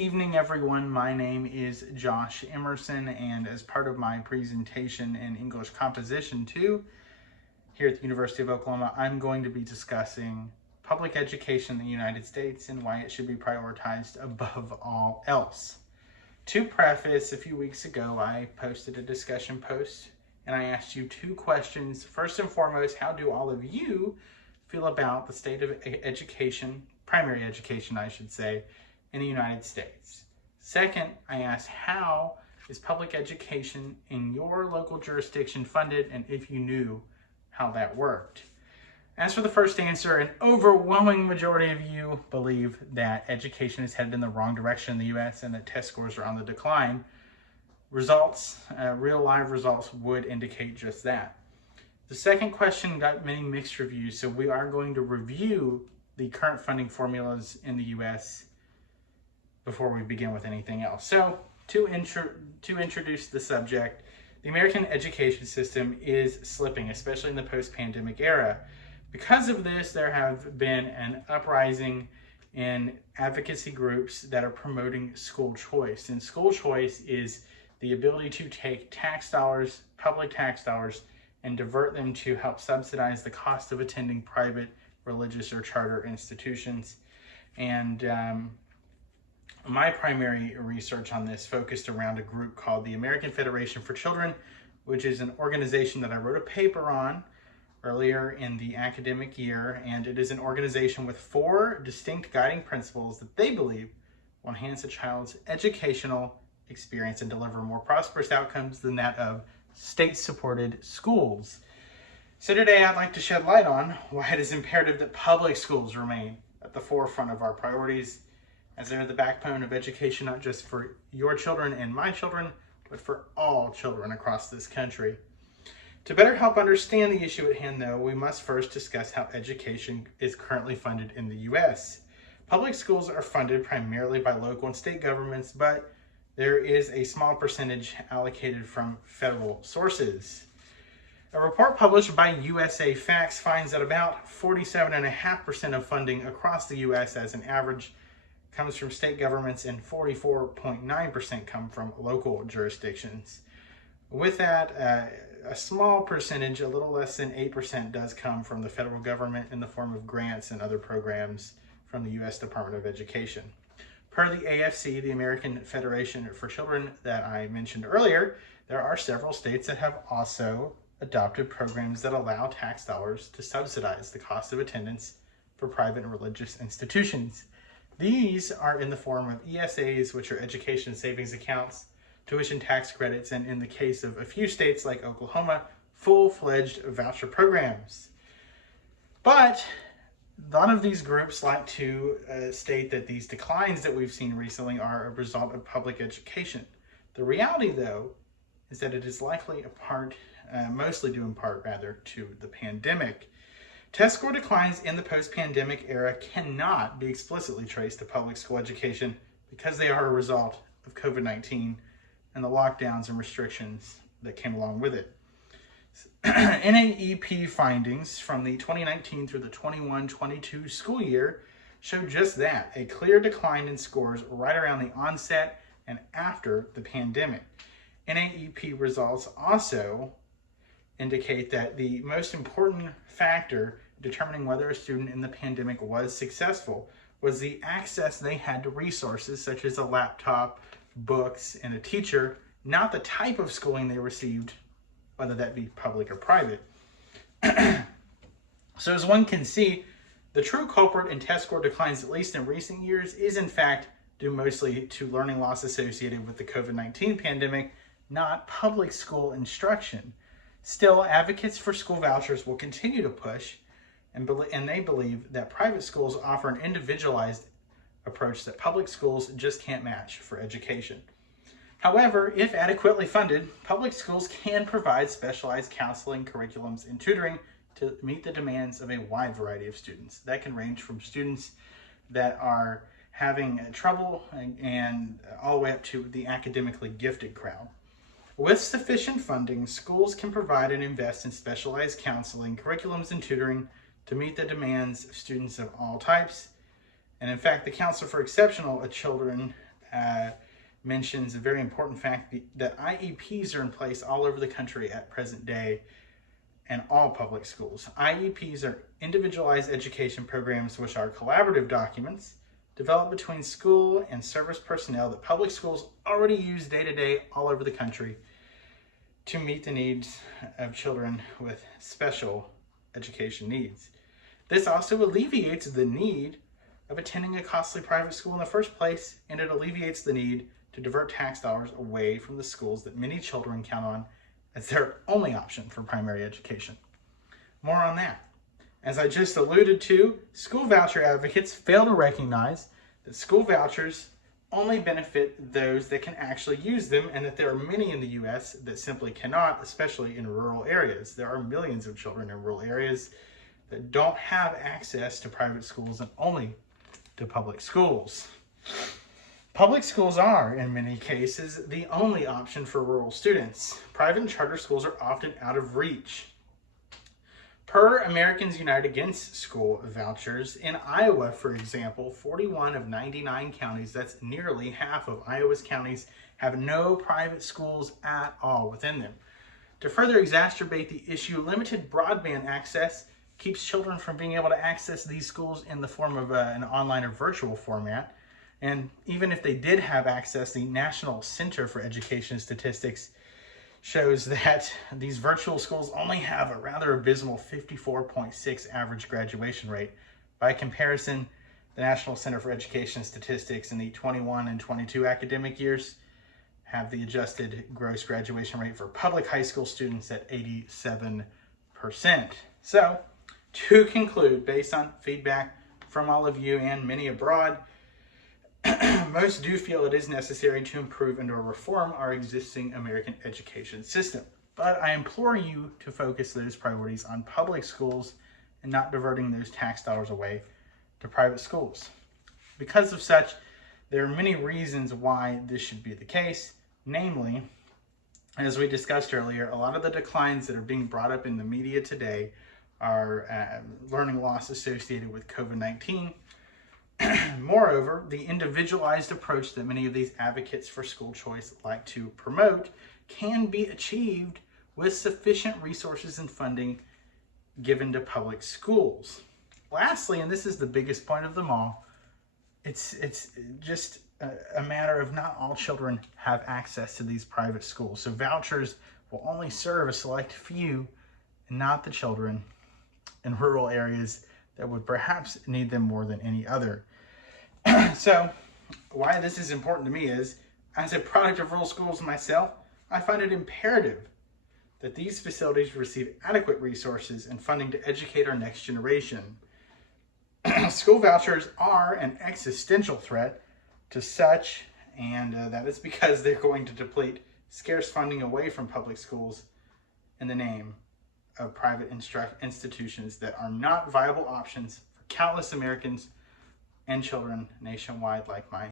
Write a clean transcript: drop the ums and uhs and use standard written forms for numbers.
Evening everyone, my name is Josh Emerson, and as part of my presentation in English Composition 2 here at the University of Oklahoma, I'm going to be discussing public education in the United States and why it should be prioritized above all else. To preface, a few weeks ago I posted a discussion post and I asked you two questions. First and foremost, how do all of you feel about the state of education, primary education I should say, in the United States? Second, I asked, how is public education in your local jurisdiction funded, and if you knew how that worked? As for the first answer, an overwhelming majority of you believe that education is headed in the wrong direction in the US and that test scores are on the decline. Results, real live results would indicate just that. The second question got many mixed reviews, so we are going to review the current funding formulas in the US before we begin with anything else. So to introduce the subject, the American education system is slipping, especially in the post-pandemic era. Because of this, there have been an uprising in advocacy groups that are promoting school choice. And school choice is the ability to take tax dollars, public tax dollars, and divert them to help subsidize the cost of attending private, religious, or charter institutions. And my primary research on this focused around a group called the American Federation for Children, which is an organization that I wrote a paper on earlier in the academic year, and it is an organization with 4 distinct guiding principles that they believe will enhance a child's educational experience and deliver more prosperous outcomes than that of state-supported schools. So today I'd like to shed light on why it is imperative that public schools remain at the forefront of our priorities, as they're the backbone of education, not just for your children and my children, but for all children across this country. To better help understand the issue at hand, though, we must first discuss how education is currently funded in the U.S. Public schools are funded primarily by local and state governments, but there is a small percentage allocated from federal sources. A report published by USA Facts finds that about 47.5% of funding across the U.S. as an average comes from state governments and 44.9% come from local jurisdictions. With that, a small percentage, a little less than 8%, does come from the federal government in the form of grants and other programs from the U.S. Department of Education. Per the AFC, the American Federation for Children that I mentioned earlier, there are several states that have also adopted programs that allow tax dollars to subsidize the cost of attendance for private and religious institutions. These are in the form of ESAs, which are education savings accounts, tuition tax credits, and in the case of a few states like Oklahoma, full-fledged voucher programs. But a lot of these groups like to state that these declines that we've seen recently are a result of public education. The reality, though, is that it is likely mostly due in part, to the pandemic. Test score declines in the post-pandemic era cannot be explicitly traced to public school education because they are a result of COVID-19 and the lockdowns and restrictions that came along with it. NAEP findings from the 2019 through the 21-22 school year show just that, a clear decline in scores right around the onset and after the pandemic. NAEP results also indicate that the most important factor determining whether a student in the pandemic was successful was the access they had to resources such as a laptop, books, and a teacher, not the type of schooling they received, whether that be public or private. So as one can see, the true culprit in test score declines, at least in recent years, is in fact due mostly to learning loss associated with the COVID-19 pandemic, not public school instruction. Still, advocates for school vouchers will continue to push, and they believe that private schools offer an individualized approach that public schools just can't match for education. However, if adequately funded, public schools can provide specialized counseling, curriculums, and tutoring to meet the demands of a wide variety of students. That can range from students that are having trouble and all the way up to the academically gifted crowd. With sufficient funding, schools can provide and invest in specialized counseling, curriculums, and tutoring to meet the demands of students of all types. And in fact, the Council for Exceptional Children mentions a very important fact that IEPs are in place all over the country at present day in all public schools. IEPs are individualized education programs, which are collaborative documents developed between school and service personnel that public schools already use day to day all over the country to meet the needs of children with special education needs. This also alleviates the need of attending a costly private school in the first place, and it alleviates the need to divert tax dollars away from the schools that many children count on as their only option for primary education. More on that. As I just alluded to, school voucher advocates fail to recognize that school vouchers only benefit those that can actually use them, and that there are many in the U.S. that simply cannot, especially in rural areas. There are millions of children in rural areas that don't have access to private schools and only to public schools. Public schools are, in many cases, the only option for rural students. Private and charter schools are often out of reach. Per Americans United Against School Vouchers, in Iowa, for example, 41 of 99 counties, that's nearly half of Iowa's counties, have no private schools at all within them. To further exacerbate the issue, limited broadband access keeps children from being able to access these schools in the form of an online or virtual format. And even if they did have access, the National Center for Education Statistics shows that these virtual schools only have a rather abysmal 54.6 average graduation rate. By comparison, the National Center for Education Statistics in the 21 and 22 academic years have the adjusted gross graduation rate for public high school students at 87%. So, to conclude, based on feedback from all of you and many abroad, most do feel it is necessary to improve and or reform our existing American education system. But I implore you to focus those priorities on public schools and not diverting those tax dollars away to private schools. Because of such, there are many reasons why this should be the case. Namely, as we discussed earlier, a lot of the declines that are being brought up in the media today are learning loss associated with COVID-19. Moreover, the individualized approach that many of these advocates for school choice like to promote can be achieved with sufficient resources and funding given to public schools. Lastly, and this is the biggest point of them all, it's just a matter of not all children have access to these private schools. So vouchers will only serve a select few and not the children in rural areas that would perhaps need them more than any other. So why this is important to me is, as a product of rural schools myself, I find it imperative that these facilities receive adequate resources and funding to educate our next generation. School vouchers are an existential threat to such, and that is because they're going to deplete scarce funding away from public schools in the name of private institutions that are not viable options for countless Americans and children nationwide like mine.